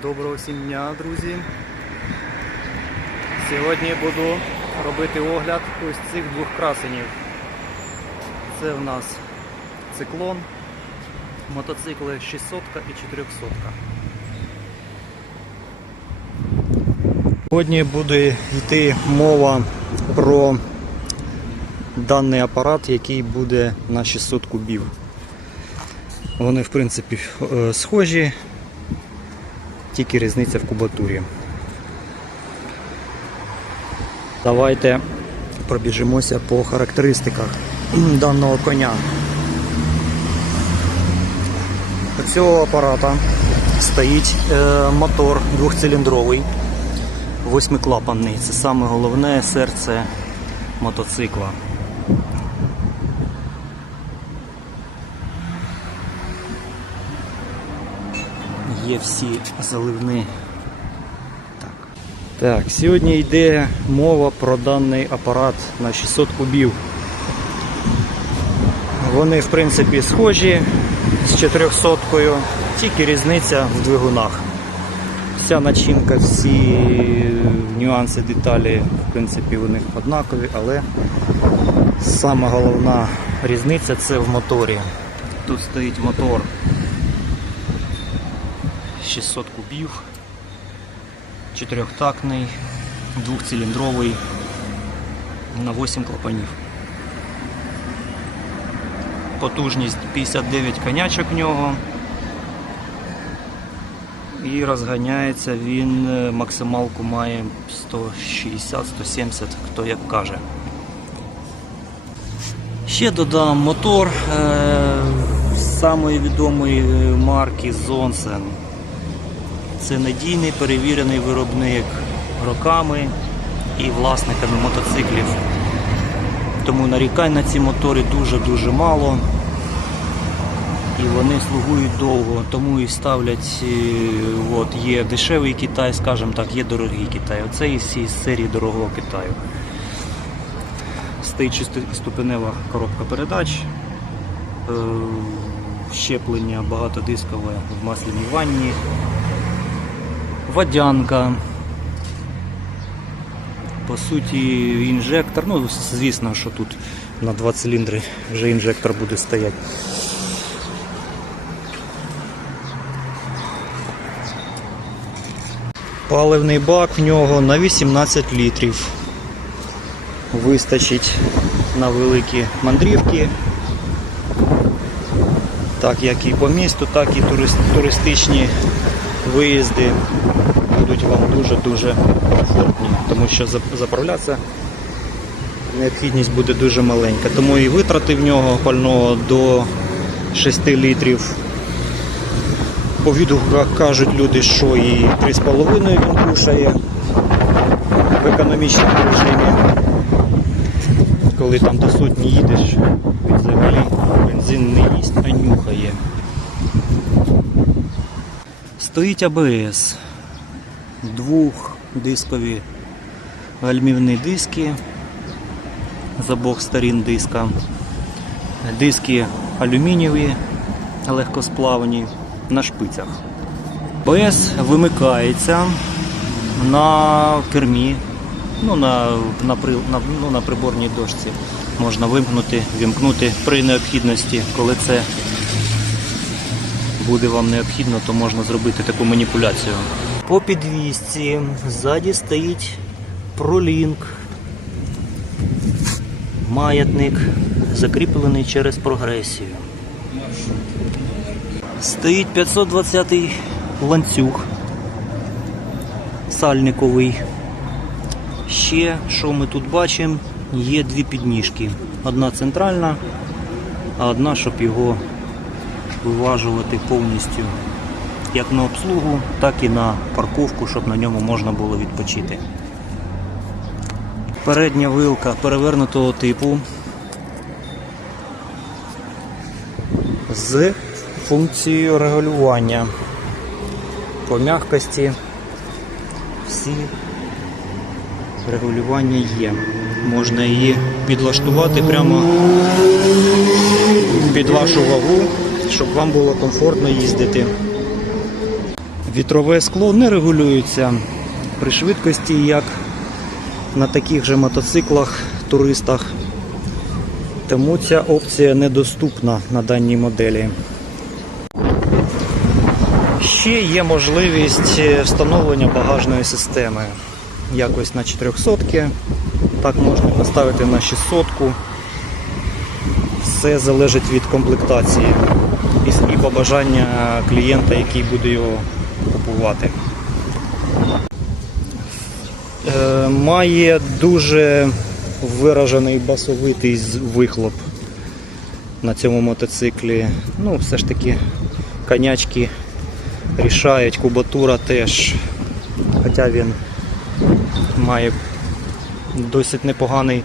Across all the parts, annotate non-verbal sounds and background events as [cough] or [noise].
Доброго всім дня, друзі. Сьогодні буду робити огляд ось цих двох красенів. Це в нас циклон, мотоцикли 600 і 400. Сьогодні буде йти мова про даний апарат, який буде на 600 кубів. Вони, в принципі, е, схожі, тільки різниця в кубатурі. Давайте пробіжимося по характеристиках [clears throat] даного коня. У цього апарата стоїть е, мотор двохциліндровий, восьмиклапанний. Це саме головне серце мотоцикла. Є всі заливні. Так. так, сьогодні йде мова про даний апарат на 600 кубів. Вони в принципі схожі з 400 кою тільки різниця в двигунах. Вся начинка, всі нюанси, деталі, в принципі, у них однакові, але сама головна різниця це в моторі. Тут стоїть мотор 600 кубів, чотирьохтактний, двохциліндровий на 8 клапанів. Потужність 59 конячок в нього. І розганяється він е, максималку має 160-170, хто як каже. Ще додам мотор е, самої відомої е, марки Zonsen. Це надійний перевірений виробник роками і власниками мотоциклів. Тому нарікань на ці мотори дуже-дуже мало. І вони слугують довго, тому і ставлять, е, от, є дешевий Китай, скажімо так, є дорогий Китай. Оце із цієї серії дорогого Китаю. Стоїть шестиступенева коробка передач, е, щеплення багатодискове в масляній ванні, водянка. По суті, інжектор, ну звісно, що тут на два циліндри вже інжектор буде стояти. Паливний бак в нього на 18 літрів. Вистачить на великі мандрівки, так як і по місту, так і туристичні виїзди будуть вам дуже-дуже комфортні, тому що заправлятися необхідність буде дуже маленька. Тому і витрати в нього пального до 6 літрів. По відгуках кажуть люди, що і 3,5 він кушає в економічному режимі. Коли там до сотні їдеш, він взагалі бензин не їсть, а нюхає. Стоїть АБС. Двохдискові гальмівні диски з обох сторін диска. Диски алюмінієві, легкосплавні на шпицях. АБС вимикається на кермі, ну, на, на, на, ну, на приборній дошці. Можна вимкнути, вімкнути при необхідності, коли це буде вам необхідно, то можна зробити таку маніпуляцію. По підвісці ззаді стоїть пролінк. Маятник закріплений через прогресію. Стоїть 520 й ланцюг сальниковий. Ще, що ми тут бачимо, є дві підніжки. Одна центральна, а одна, щоб його виважувати повністю як на обслугу, так і на парковку, щоб на ньому можна було відпочити. Передня вилка перевернутого типу з функцією регулювання по м'якості. Всі регулювання є. Можна її підлаштувати прямо під вашу вагу, щоб вам було комфортно їздити. Вітрове скло не регулюється при швидкості, як на таких же мотоциклах, туристах. Тому ця опція недоступна на даній моделі. Ще є можливість е, встановлення багажної системи. Якось на 400 так можна поставити на 600 Все залежить від комплектації і- побажання клієнта, який буде його купувати. Е, Має дуже виражений басовитий вихлоп на цьому мотоциклі. Ну, все ж таки конячки рішають, кубатура теж. Хоча він має досить непоганий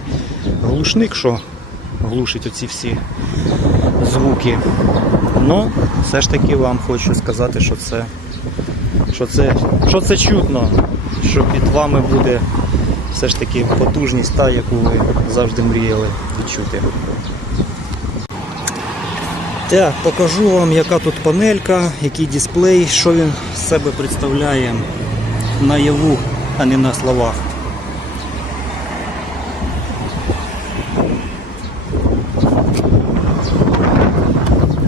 глушник, що глушить оці всі звуки. Ну, все ж таки вам хочу сказати, що це, що це, що це чутно, що під вами буде все ж таки потужність та, яку ви завжди мріяли відчути. Так, покажу вам, яка тут панелька, який дисплей, що він з себе представляє наяву, а не на словах.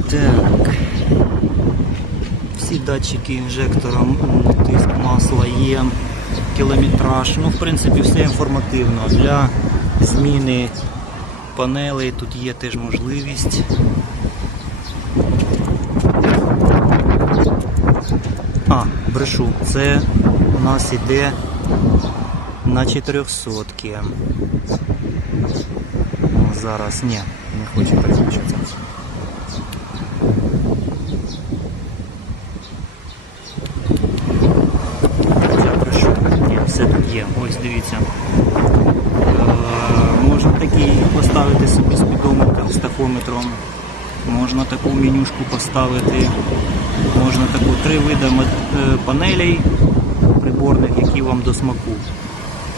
Так. Всі датчики інжектора, тиск масла є, кілометраж. Ну, в принципі, все інформативно. Для зміни панелей тут є теж можливість. А, брешу, це у нас іде на 400 Зараз ні, не хоче переключитися. Я брешу. Ні, все тут є. Ось дивіться. Е, Можна такий поставити собі спідометр. Можна таку менюшку поставити. Можна таку три види е, панелей приборних, які вам до смаку.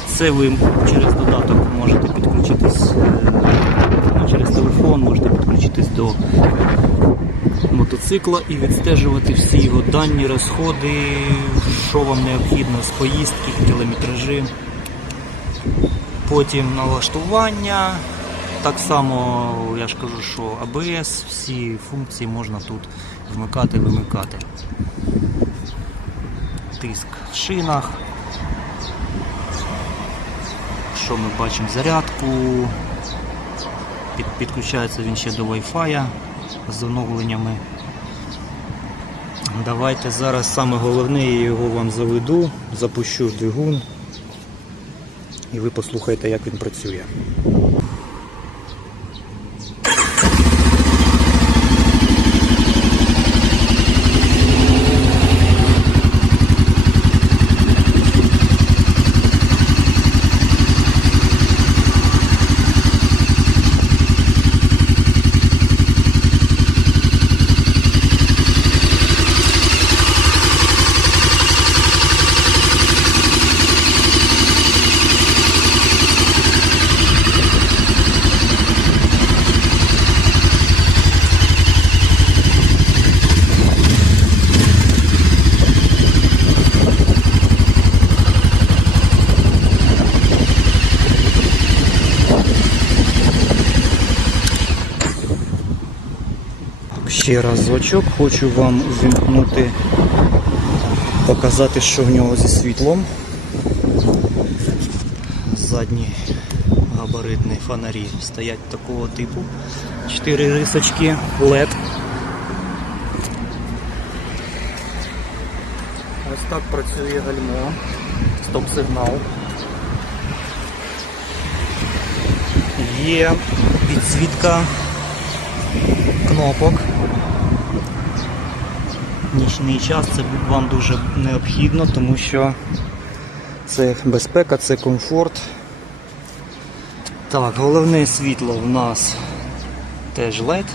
Це ви через додаток можете підключитись е, через телефон, можете підключитись до мотоцикла і відстежувати всі його дані, розходи, що вам необхідно з поїздки, кілометражі. Потім налаштування. Так само я ж кажу, що ABS, всі функції можна тут вмикати, вимикати. Тиск в шинах. Що ми бачимо? Зарядку. Підключається він ще до Wi-Fi з оновленнями. Давайте зараз саме головне я його вам заведу, запущу в двигун і ви послухаєте, як він працює. Ще разочок хочу вам вімкнути, показати, що в нього зі світлом. Задні габаритні фонарі стоять такого типу. Чотири рисочки LED. Ось так працює гальмо. Стоп-сигнал. Є підсвітка кнопок. Нічний час це вам дуже необхідно, тому що це безпека, це комфорт. Так, головне світло в нас теж LED.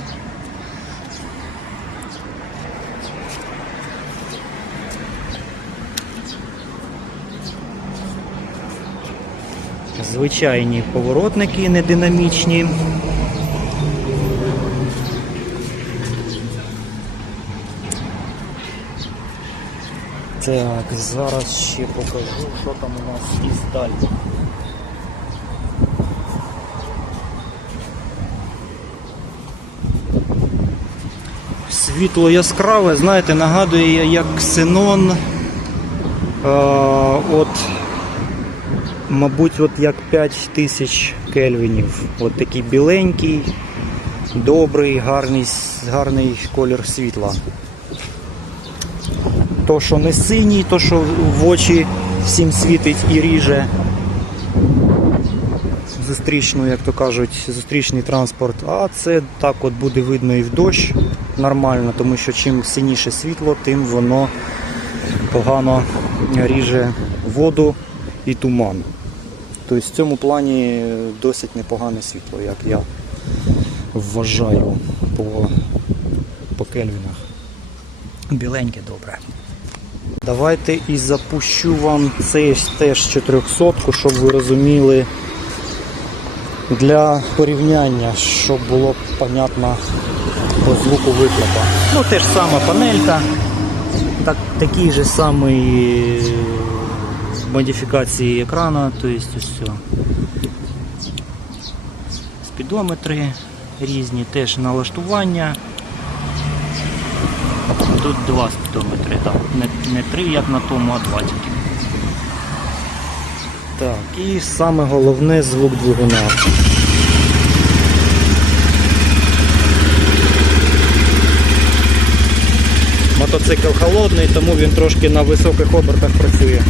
Звичайні поворотники нединамічні. Так, зараз ще покажу, що там у нас із далі. Світло яскраве, знаєте, нагадує як ксенон. Е, от, мабуть, от як 5000 кельвінів. От такий біленький, добрий, гарний, гарний колір світла. То, що не синій, то, що в очі всім світить і ріже. Зустрічну, як то кажуть, зустрічний транспорт. А це так от буде видно і в дощ нормально, тому що чим синіше світло, тим воно погано ріже воду і туман. Тобто в цьому плані досить непогане світло, як я вважаю по, по кельвінах. Біленьке добре. Давайте і запущу вам цей ж теж 400, щоб ви розуміли для порівняння, щоб було понятно по звуку вихлопа. Ну, те ж сама панелька, так, такий же самий е, модифікації екрану, то есть ось все. Спідометри різні, теж налаштування. Тут два спідометри, так. Не, не три, як на тому, а два тільки. Так, і саме головне звук двигуна. Мотоцикл холодний, тому він трошки на високих обертах працює.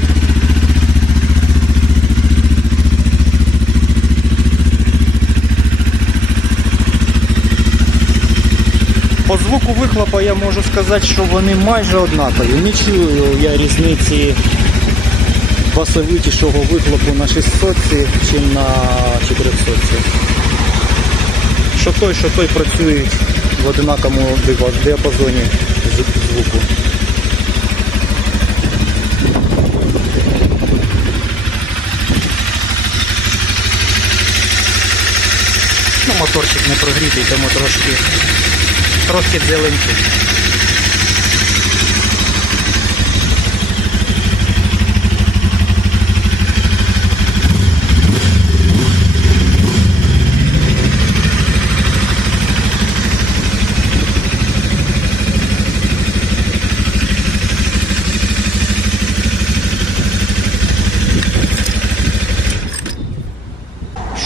По звуку вихлопа я можу сказати, що вони майже однакові. Не чую я різниці басовитішого вихлопу на 600 чи на 400. Що той, що той працюють в одинаковому діапазоні звуку. Ну, моторчик не прогрітий, тому трошки, трошки дзеленький.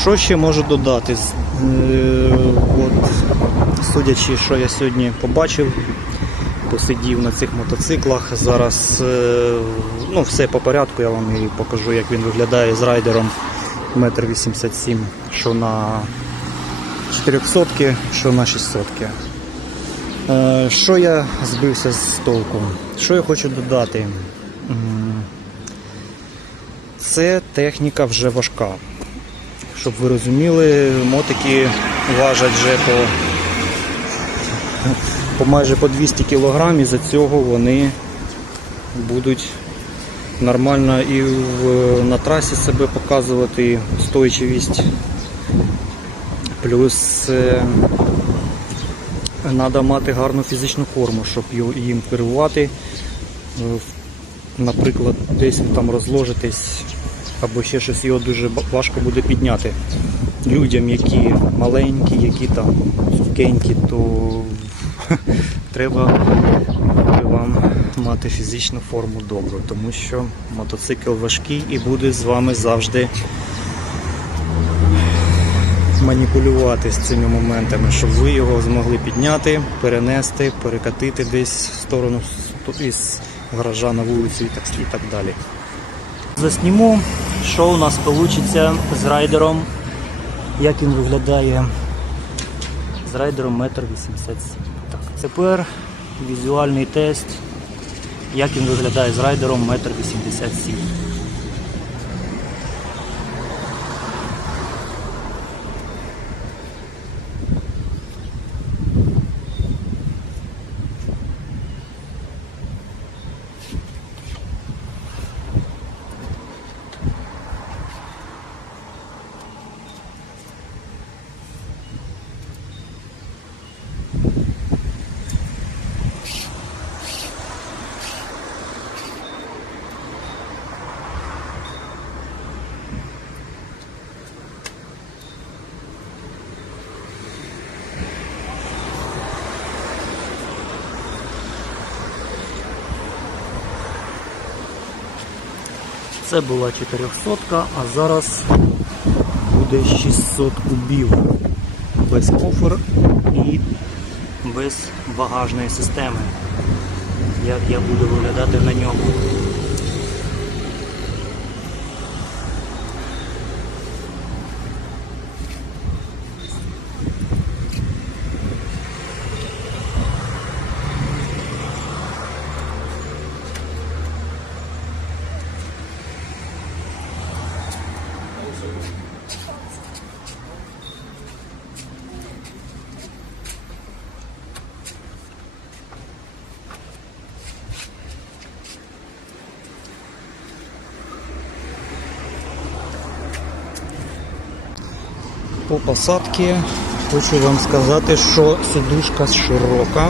Що ще можу додати? Судячи, що я сьогодні побачив, посидів на цих мотоциклах. Зараз е, ну, все по порядку, я вам і покажу, як він виглядає з райдером 1,87 м, що на 400 що на 600 Е, Що я збився з толку? Що я хочу додати? Це техніка вже важка. Щоб ви розуміли, мотики важать вже по, по майже по 200 кг і за цього вони будуть нормально і в, на трасі себе показувати, і устойчивість. Плюс треба мати гарну фізичну форму, щоб їм керувати. Е, Наприклад, десь там розложитись або ще щось його дуже важко буде підняти. Людям, які маленькі, які там цупкенькі, то [laughs] треба вам мати фізичну форму добру, тому що мотоцикл важкий і буде з вами завжди маніпулювати з цими моментами, щоб ви його змогли підняти, перенести, перекатити десь в сторону із гаража на вулицю і так, і так далі. Засніму, що у нас вийде з райдером, як він виглядає з райдером 1,87 м. Тепер візуальний тест, як він виглядає з райдером 1,87 м. Це була 400, а зараз буде 600 кубів. Без кофр і без багажної системи. Як я буду виглядати на ньому. По посадці хочу вам сказати, що сидушка широка.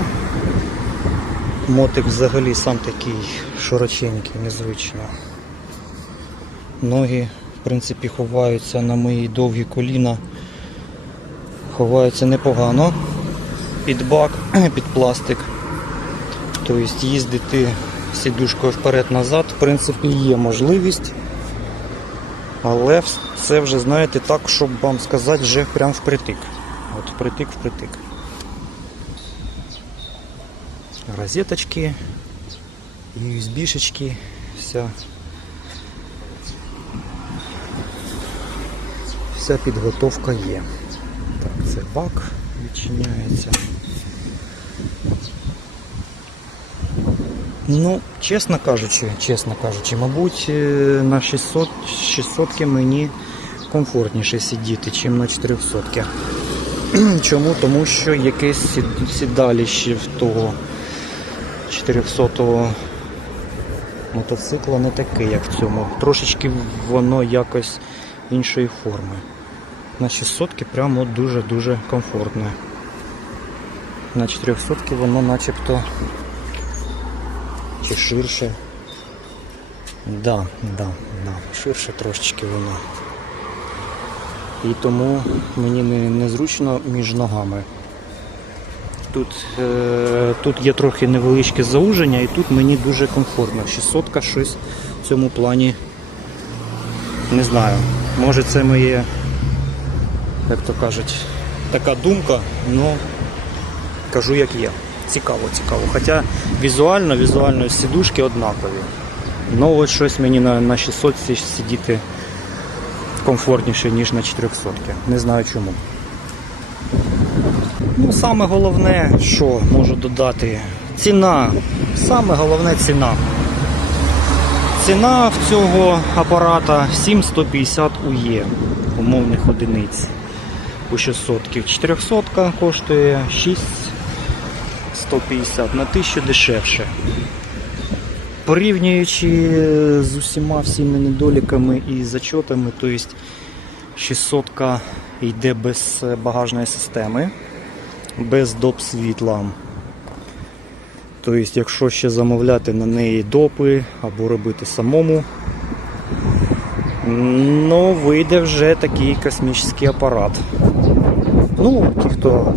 Мотик взагалі сам такий широченький, незвично. Ноги, в принципі, ховаються на мої довгі коліна. Ховаються непогано під бак, [clears throat] під пластик. Тобто їздити сідушкою вперед-назад, в принципі, є можливість. Але це вже, знаєте, так, щоб вам сказати, вже прям впритик. От впритик, впритик. Розеточки, USB-шечки, вся. Вся підготовка є. Так, це бак відчиняється. Ну, чесно кажучи, чесно кажучи, мабуть, е, на 600 600 мені комфортніше сидіти, ніж на 400. [clears throat] Чому? Тому що якесь сід- сідалище в того 400-го мотоцикла не таке, як в цьому. Трошечки воно якось іншої форми. На 600 прямо дуже-дуже комфортне. На 400 воно начебто чи ширше. Да, да, да, ширше трошечки воно. І тому мені не, незручно між ногами. Тут, е, тут є трохи невеличке зауження і тут мені дуже комфортно. 600 щось в цьому плані не знаю. Може це моє, як то кажуть, така думка, але кажу як є. Цікаво, цікаво. Хоча візуально, візуально сідушки однакові. Ну от щось мені на, на 600 сидіти комфортніше, ніж на 400. Не знаю чому. Ну, саме головне, що можу додати, ціна. Саме головне ціна. Ціна в цього апарата 7150 УЄ умовних одиниць у 600. 400 коштує 6 150 на 1000 дешевше. Порівнюючи з усіма всіми недоліками і зачотами, то есть 600 йде без багажної системи, без доп світла. Тобто, якщо ще замовляти на неї допи або робити самому, ну вийде вже такий космічний апарат. Ну, ті, хто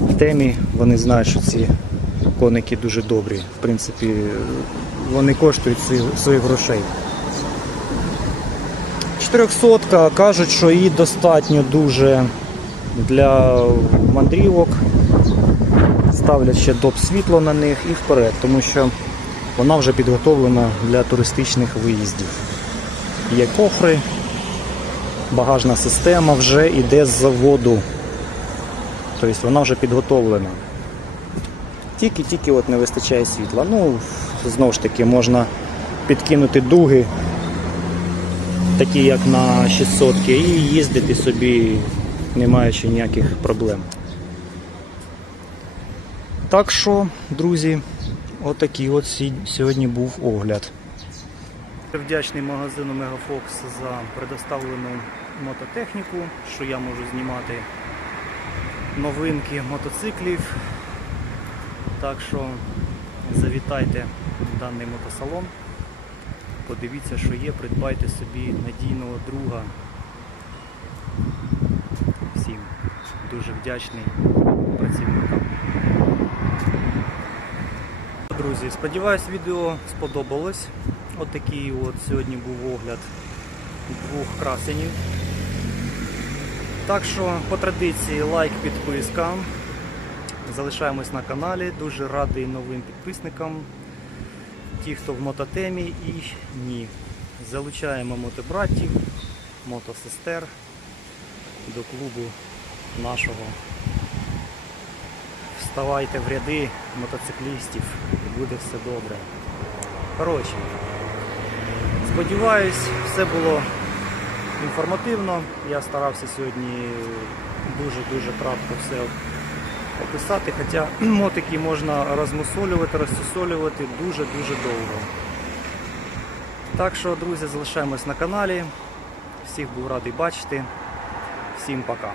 в темі, вони знають, що ці коники дуже добрі. В принципі, вони коштують свої- своїх грошей. 400 кажуть, що її достатньо дуже для мандрівок. Ставлять ще доп світло на них і вперед, тому що вона вже підготовлена для туристичних виїздів. Є кофри, багажна система вже йде з заводу. Тобто вона вже підготовлена. Тільки-тільки не вистачає світла. Ну, знову ж таки, можна підкинути дуги, такі як на 600 і їздити собі, не маючи ніяких проблем. Так що, друзі, отакий от сьогодні був огляд. Вдячний магазину Мегафокс за предоставлену мототехніку, що я можу знімати новинки мотоциклів. Так що завітайте в даний мотосалон, подивіться, що є, придбайте собі надійного друга. Всім дуже вдячний працівникам. Друзі, сподіваюсь, відео сподобалось. От от сьогодні був огляд двох красенів. Так що по традиції лайк, підписка. Залишаємось на каналі. Дуже радий новим підписникам. Ті, хто в мототемі і ні. Залучаємо мотобратів, мотосестер до клубу нашого. Вставайте в ряди мотоциклістів буде все добре. Коротше, сподіваюсь, все було інформативно. Я старався сьогодні дуже-дуже кратко все описати, хоча [clears throat] мотики можна розмусолювати, розсусолювати дуже-дуже довго. Так що, друзі, залишаємось на каналі. Всіх був радий бачити. Всім пока.